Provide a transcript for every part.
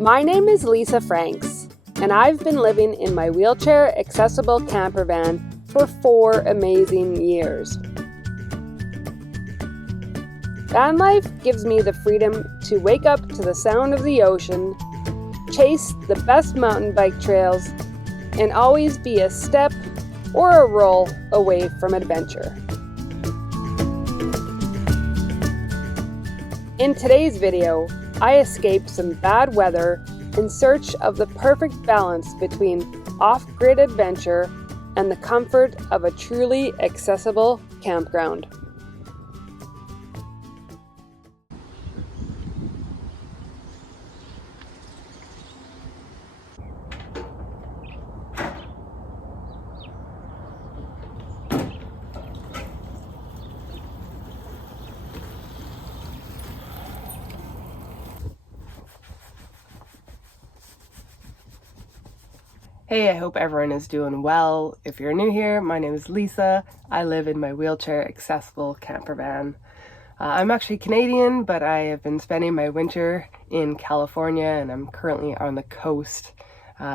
My name is Lisa Franks, and I've been living in my wheelchair-accessible camper van for 4 amazing years. Vanlife gives me the freedom to wake up to the sound of the ocean, chase the best mountain bike trails, and always be a step or a roll away from adventure. In today's video, I escaped some bad weather in search of the perfect balance between off-grid adventure and the comfort of a truly accessible campground. Hey, I hope everyone is doing well. If you're new here, my name is Lisa. I live in my wheelchair accessible camper van. I'm actually Canadian, but I have been spending my winter in California and I'm currently on the coast,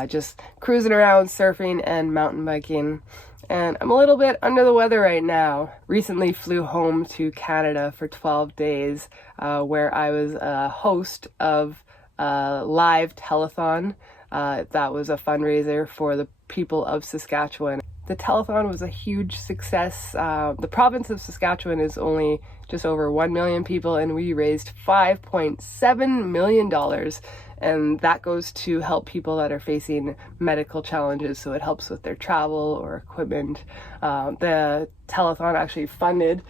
just cruising around, surfing and mountain biking. And I'm a little bit under the weather right now. Recently flew home to Canada for 12 days, where I was a host of a live telethon. That was a fundraiser for the people of Saskatchewan. The telethon was a huge success. The province of Saskatchewan is only just over 1 million people and we raised $5.7 million. And that goes to help people that are facing medical challenges. So it helps with their travel or equipment. The telethon actually funded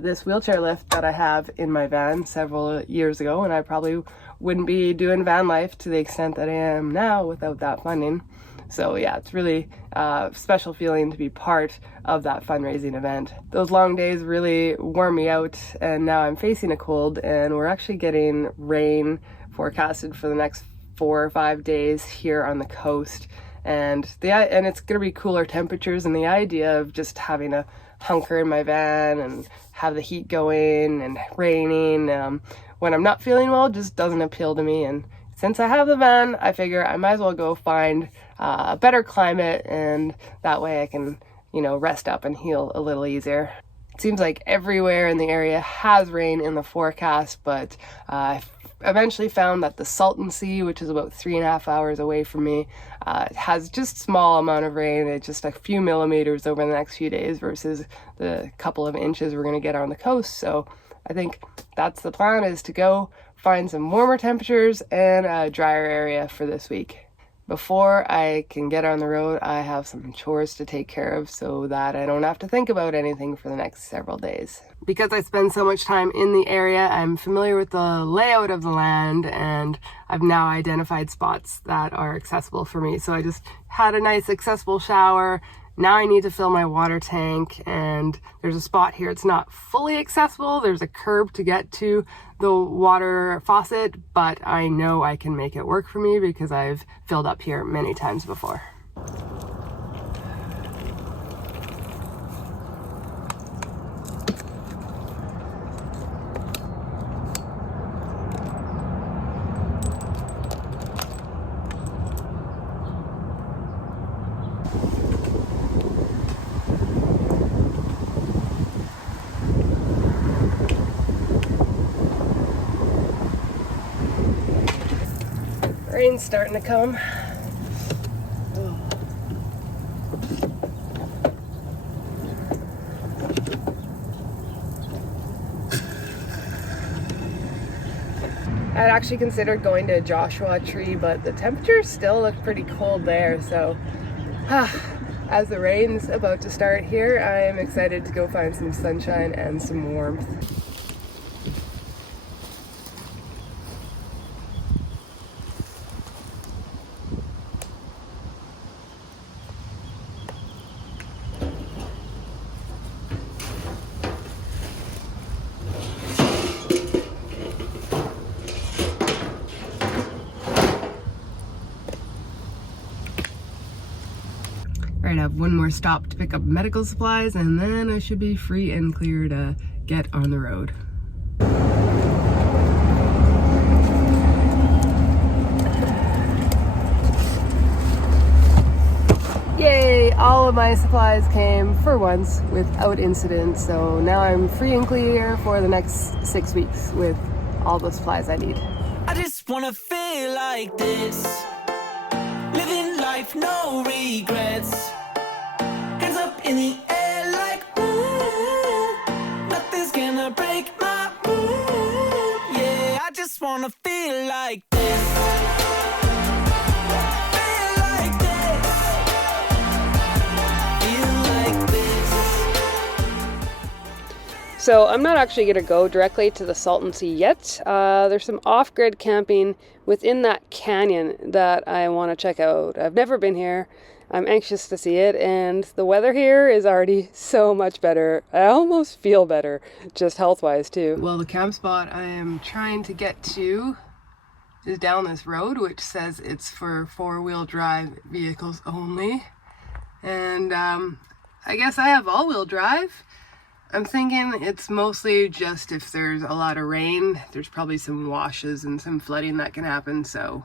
this wheelchair lift that I have in my van several years ago, and I probably wouldn't be doing van life to the extent that I am now without that funding. So yeah, it's really a special feeling to be part of that fundraising event. Those long days really wore me out, and now I'm facing a cold and we're actually getting rain forecasted for the next 4 or 5 days here on the coast. And it's going to be cooler temperatures, and the idea of just having a hunker in my van and have the heat going and raining when I'm not feeling well just doesn't appeal to me. And since I have the van, I figure I might as well go find a better climate, and that way I can, rest up and heal a little easier. It seems like everywhere in the area has rain in the forecast, but I eventually found that the Salton Sea, which is about 3.5 hours away from me, has just small amount of rain. It's just a few millimeters over the next few days versus the couple of inches we're going to get on the coast. So I think that's the plan, is to go find some warmer temperatures and a drier area for this week. Before I can get on the road, I have some chores to take care of so that I don't have to think about anything for the next several days. Because I spend so much time in the area, I'm familiar with the layout of the land, and I've now identified spots that are accessible for me. So I just had a nice accessible shower. Now I need to fill my water tank, and there's a spot here. It's not fully accessible. There's a curb to get to the water faucet, but I know I can make it work for me because I've filled up here many times before. Rain's starting to come. I'd actually considered going to Joshua Tree, but the temperatures still look pretty cold there. So as the rain's about to start here, I am excited to go find some sunshine and some warmth. Alright, I have one more stop to pick up medical supplies, and then I should be free and clear to get on the road. all of my supplies came for once without incident, so now I'm free and clear for the next 6 weeks with all the supplies I need. I just wanna feel like this, living life, no regrets, hands up in the air like ooh, nothing's gonna break my mood, yeah, I just wanna feel like this. So I'm not actually going to go directly to the Salton Sea yet. There's some off-grid camping within that canyon that I want to check out. I've never been here. I'm anxious to see it, and the weather here is already so much better. I almost feel better, just health-wise too. Well, the camp spot I am trying to get to is down this road, which says it's for four-wheel drive vehicles only. And I guess I have all-wheel drive. I'm thinking it's mostly just if there's a lot of rain, there's probably some washes and some flooding that can happen, so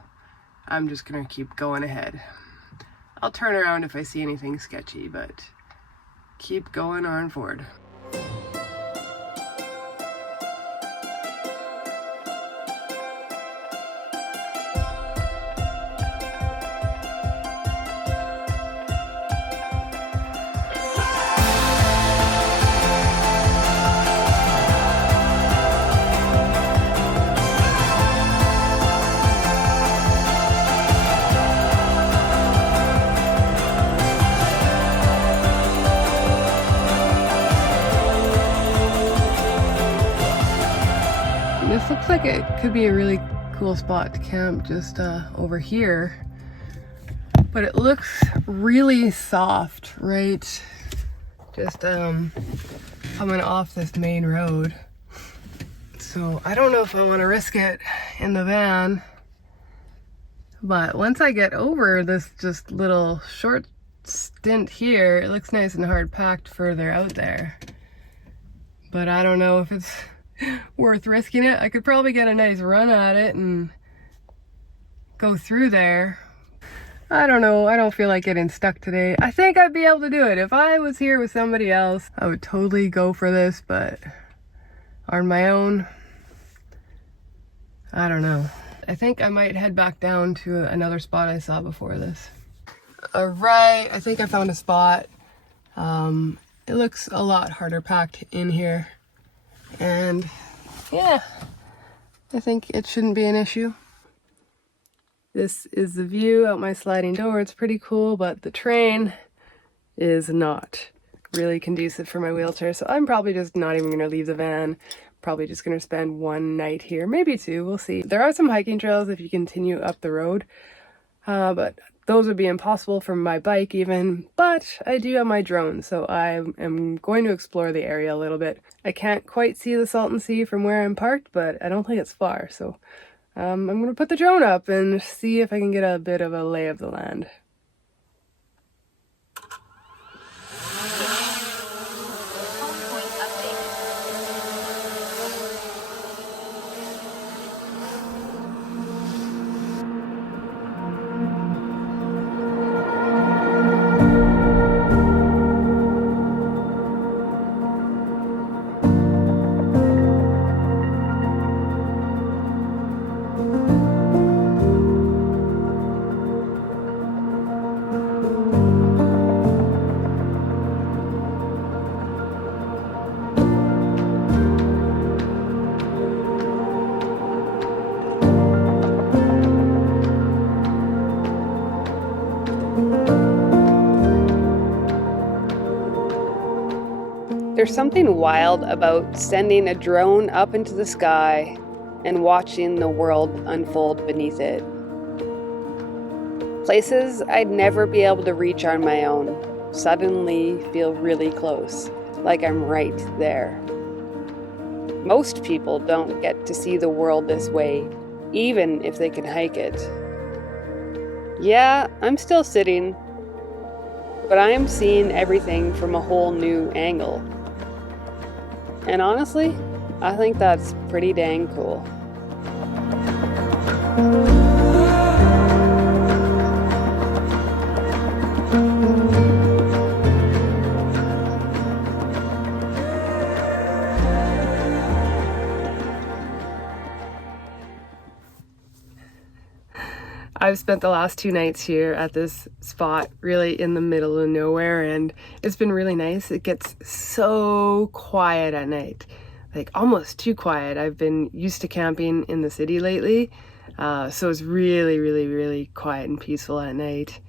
I'm just gonna keep going ahead. I'll turn around if I see anything sketchy, but keep going on forward. This looks like it could be a really cool spot to camp just over here, but it looks really soft, right? Just coming off this main road. So I don't know if I want to risk it in the van, but once I get over this just little short stint here, it looks nice and hard packed further out there. But I don't know if it's worth risking it. I could probably get a nice run at it and go through there. I don't know. I don't feel like getting stuck today. I think I'd be able to do it. If I was here with somebody else, I would totally go for this, but on my own, I don't know. I think I might head back down to another spot I saw before this. All right, I think I found a spot. It looks a lot harder packed in here. And yeah, I think it shouldn't be an issue. This is the view out my sliding door. It's pretty cool, but the terrain is not really conducive for my wheelchair. So I'm probably just not even going to leave the van. Probably just going to spend one night here, maybe two, we'll see. There are some hiking trails if you continue up the road, but those would be impossible for my bike even, but I do have my drone, so I am going to explore the area a little bit. I can't quite see the Salton Sea from where I'm parked, but I don't think it's far, so I'm going to put the drone up and see if I can get a bit of a lay of the land. There's something wild about sending a drone up into the sky and watching the world unfold beneath it. Places I'd never be able to reach on my own suddenly feel really close, like I'm right there. Most people don't get to see the world this way, even if they can hike it. Yeah, I'm still sitting, but I am seeing everything from a whole new angle. And honestly, I think that's pretty dang cool. I've spent the last 2 nights here at this spot really in the middle of nowhere, and it's been really nice. It gets so quiet at night, like almost too quiet. I've been used to camping in the city lately, so it's really quiet and peaceful at night.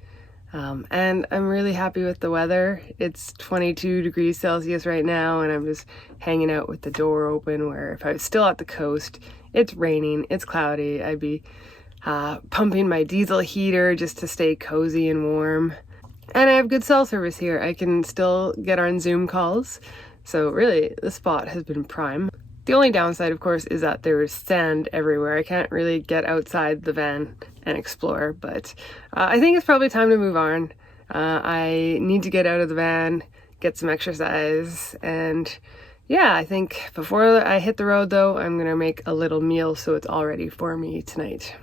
And I'm really happy with the weather. It's 22 degrees Celsius right now, and I'm just hanging out with the door open, where if I was still at the coast, it's raining, it's cloudy, I'd be pumping my diesel heater just to stay cozy and warm. And I have good cell service here. I can still get on Zoom calls. So really, the spot has been prime. The only downside, of course, is that there's sand everywhere. I can't really get outside the van and explore, but I think it's probably time to move on. I need to get out of the van, get some exercise, and yeah, I think before I hit the road though, I'm gonna make a little meal so it's all ready for me tonight.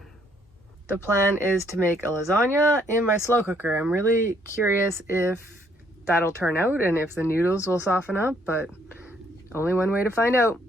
The plan is to make a lasagna in my slow cooker. I'm really curious if that'll turn out and if the noodles will soften up, but only one way to find out.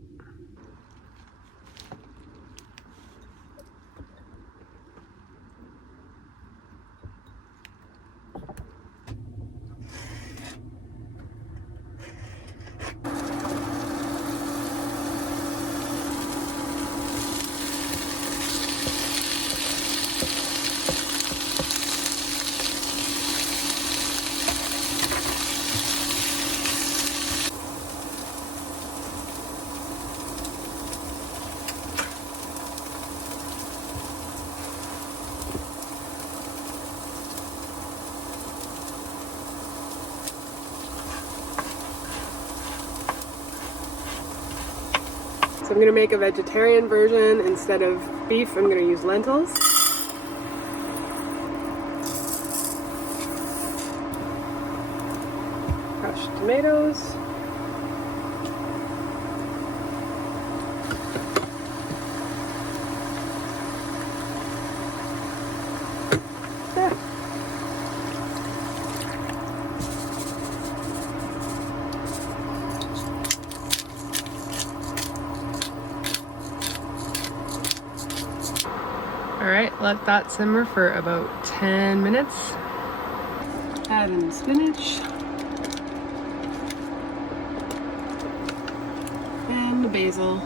So I'm gonna make a vegetarian version. Instead of beef, I'm gonna use lentils. Crushed tomatoes. There. All right, let that simmer for about 10 minutes. Add in the spinach. And the basil.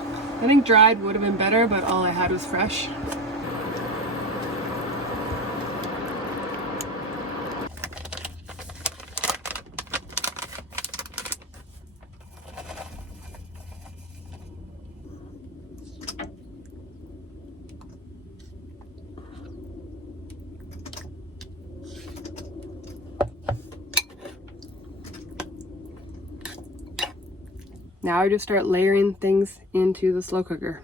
I think dried would have been better, but all I had was fresh. Now I just start layering things into the slow cooker.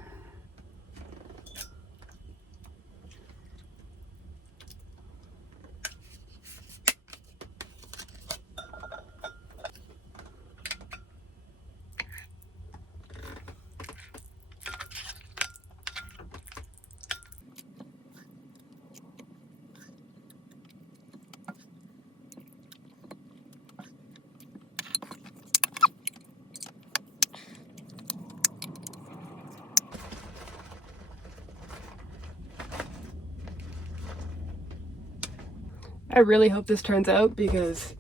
I really hope this turns out because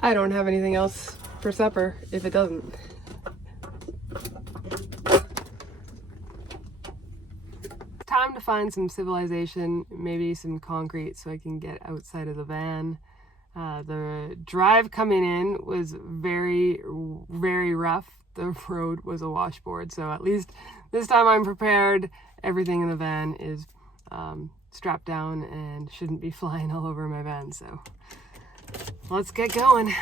I don't have anything else for supper if it doesn't. Time to find some civilization, maybe some concrete so I can get outside of the van. The drive coming in was very rough. The road was a washboard, so at least this time I'm prepared. Everything in the van is strapped down and shouldn't be flying all over my van, so let's get going.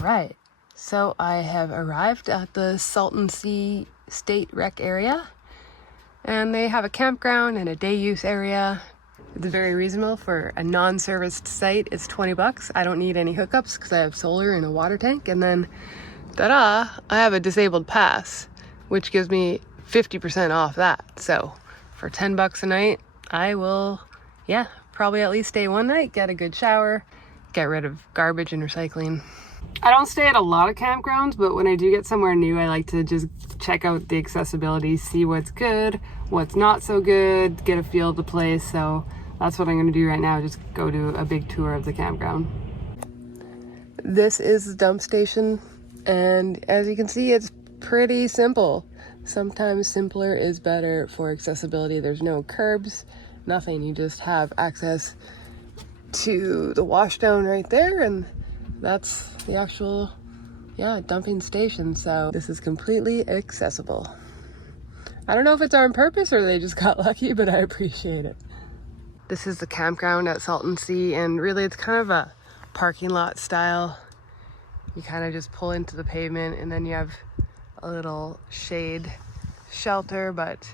Right. So I have arrived at the Salton Sea State Rec area, and they have a campground and a day use area. It's very reasonable for a non-serviced site. It's $20. I don't need any hookups because I have solar and a water tank, and then Ta-da! I have a disabled pass, which gives me 50% off that. So for 10 bucks a night, I will, yeah, probably at least stay one night, get a good shower, get rid of garbage and recycling. I don't stay at a lot of campgrounds, but when I do get somewhere new, I like to just check out the accessibility, see what's good, what's not so good, get a feel of the place. So that's what I'm going to do right now, just go do a big tour of the campground. This is the dump station, and as you can see, it's pretty simple. Sometimes simpler is better for accessibility. There's no curbs, nothing. You just have access to the washdown right there, and that's the actual, dumping station. So this is completely accessible. I don't know if it's on purpose or they just got lucky, but I appreciate it. This is the campground at Salton Sea, and really it's kind of a parking lot style. You kind of just pull into the pavement and then you have a little shade shelter, but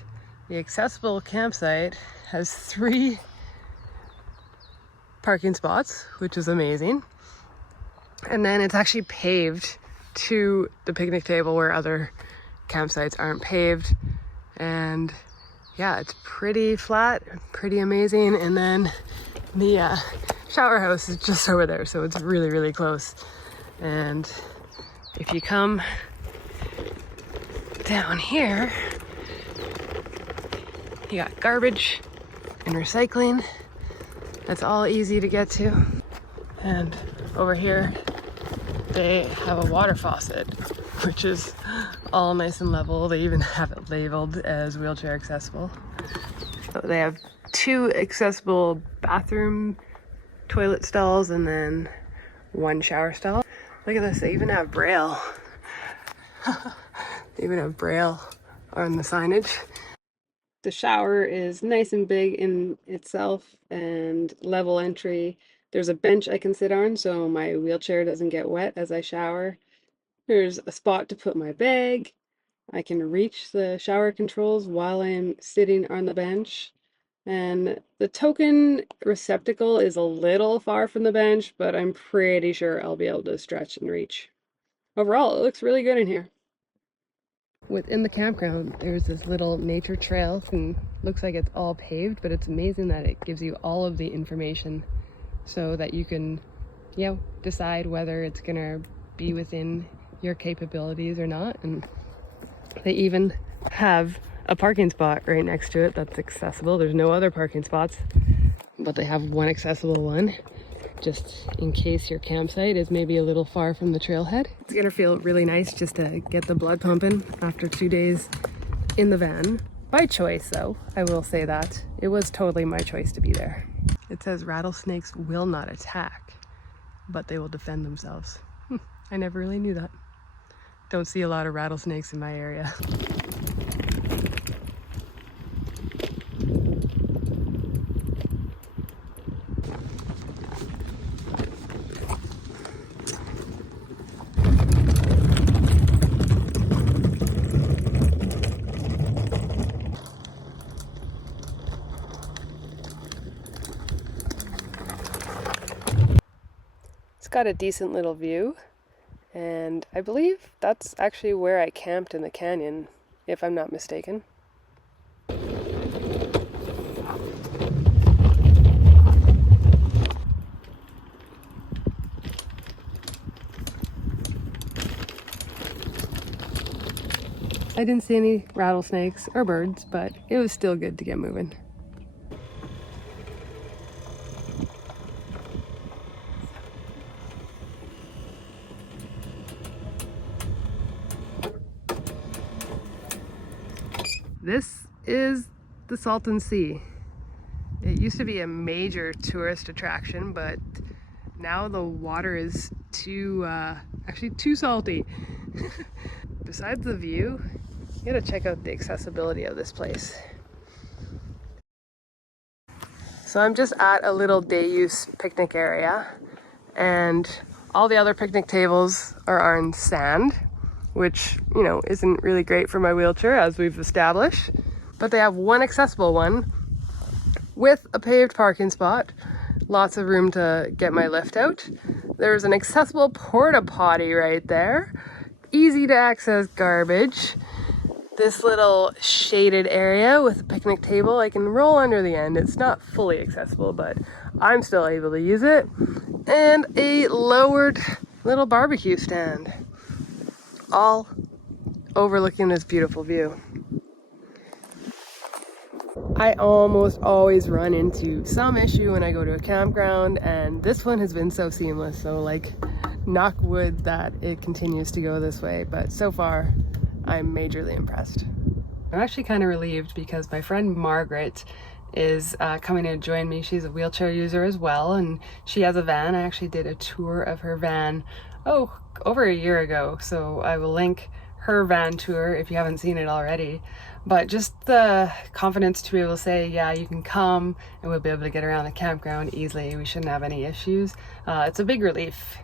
the accessible campsite has 3 parking spots, which is amazing. And then it's actually paved to the picnic table where other campsites aren't paved. And yeah, it's pretty flat, pretty amazing. And then the shower house is just over there, so it's really, really close. And if you come down here, you got garbage and recycling. That's all easy to get to. And over here, they have a water faucet, which is all nice and level. They even have it labeled as wheelchair accessible. So they have 2 accessible bathroom toilet stalls and then 1 shower stall. Look at this, they even have Braille. They even have Braille on the signage. The shower is nice and big in itself and level entry. There's a bench I can sit on so my wheelchair doesn't get wet as I shower. There's a spot to put my bag. I can reach the shower controls while I'm sitting on the bench. And the token receptacle is a little far from the bench, but I'm pretty sure I'll be able to stretch and reach. Overall, it looks really good in here. Within the campground, there's this little nature trail, and looks like it's all paved, but it's amazing that it gives you all of the information so that you can, decide whether it's gonna be within your capabilities or not. And they even have a parking spot right next to it that's accessible. There's no other parking spots, but they have one accessible one, just in case your campsite is maybe a little far from the trailhead. It's gonna feel really nice just to get the blood pumping after 2 days in the van. By choice though, I will say that. It was totally my choice to be there. It says rattlesnakes will not attack, but they will defend themselves. I never really knew that. Don't see a lot of rattlesnakes in my area. It's got a decent little view, and I believe that's actually where I camped in the canyon, if I'm not mistaken. I didn't see any rattlesnakes or birds, but it was still good to get moving. This is the Salton Sea. It used to be a major tourist attraction, but now the water is actually too salty. Besides the view, you gotta check out the accessibility of this place. So I'm just at a little day use picnic area, and all the other picnic tables are on sand, which, isn't really great for my wheelchair, as we've established. But they have one accessible one with a paved parking spot, lots of room to get my lift out. There's an accessible porta potty right there, easy to access garbage. This little shaded area with a picnic table. I can roll under the end. It's not fully accessible, but I'm still able to use it. And a lowered little barbecue stand, all overlooking this beautiful view. I almost always run into some issue when I go to a campground, and this one has been so seamless. So like, knock wood that it continues to go this way, but so far I'm majorly impressed. I'm actually kind of relieved because my friend Margaret is coming to join me. She's a wheelchair user as well, and she has a van. I actually did a tour of her van, over a year ago, so I will link her van tour if you haven't seen it already. But just the confidence to be able to say, yeah, you can come and we'll be able to get around the campground easily. We shouldn't have any issues. It's a big relief.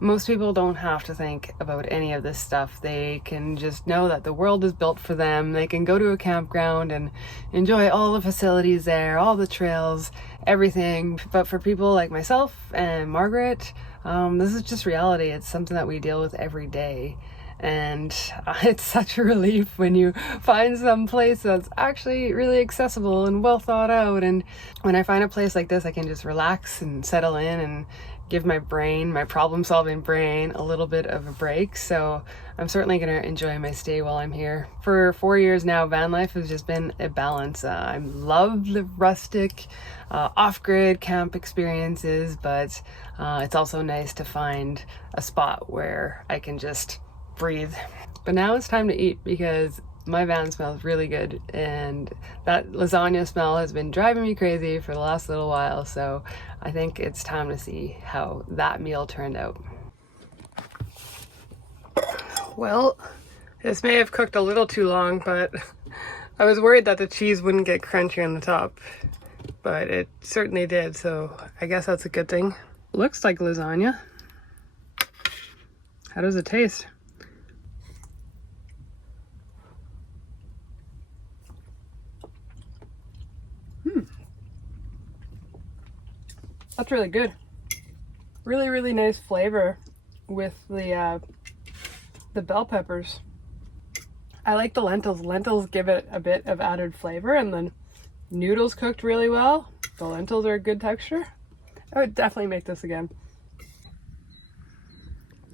Most people don't have to think about any of this stuff. They can just know that the world is built for them. They can go to a campground and enjoy all the facilities there, all the trails, everything. But for people like myself and Margaret, this is just reality. It's something that we deal with every day. And it's such a relief when you find some place that's actually really accessible and well thought out. And when I find a place like this, I can just relax and settle in and give my brain, my problem-solving brain, a little bit of a break. So I'm certainly going to enjoy my stay while I'm here. For 4 years now, van life has just been a balance. I love the rustic, off-grid camp experiences, but it's also nice to find a spot where I can just breathe. But now it's time to eat because my van smells really good, and that lasagna smell has been driving me crazy for the last little while, so I think it's time to see how that meal turned out. Well, this may have cooked a little too long, but I was worried that the cheese wouldn't get crunchy on the top, but it certainly did, so I guess that's a good thing. Looks like lasagna. How does it taste? That's really good. Really, really nice flavor with the bell peppers. I like the lentils. Lentils give it a bit of added flavor, and then noodles cooked really well. The lentils are a good texture. I would definitely make this again.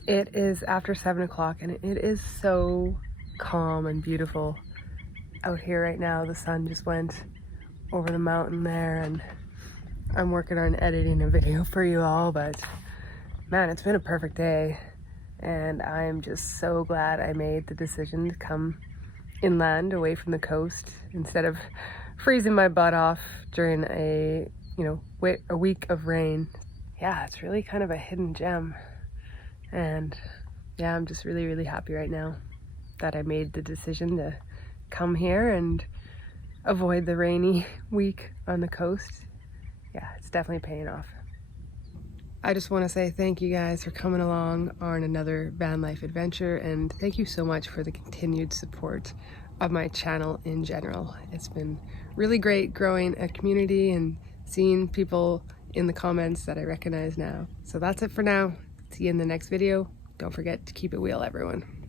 It is after 7 o'clock and it is so calm and beautiful out here right now. The sun just went over the mountain there, and I'm working on editing a video for you all, but man, it's been a perfect day, and I'm just so glad I made the decision to come inland away from the coast instead of freezing my butt off during a week of rain. Yeah, it's really kind of a hidden gem, and yeah, I'm just really, really happy right now that I made the decision to come here and avoid the rainy week on the coast. Yeah, it's definitely paying off. I just want to say thank you guys for coming along on another van life adventure, and thank you so much for the continued support of my channel in general. It's been really great growing a community and seeing people in the comments that I recognize now. So that's it for now. See you in the next video. Don't forget to keep it wheel, everyone.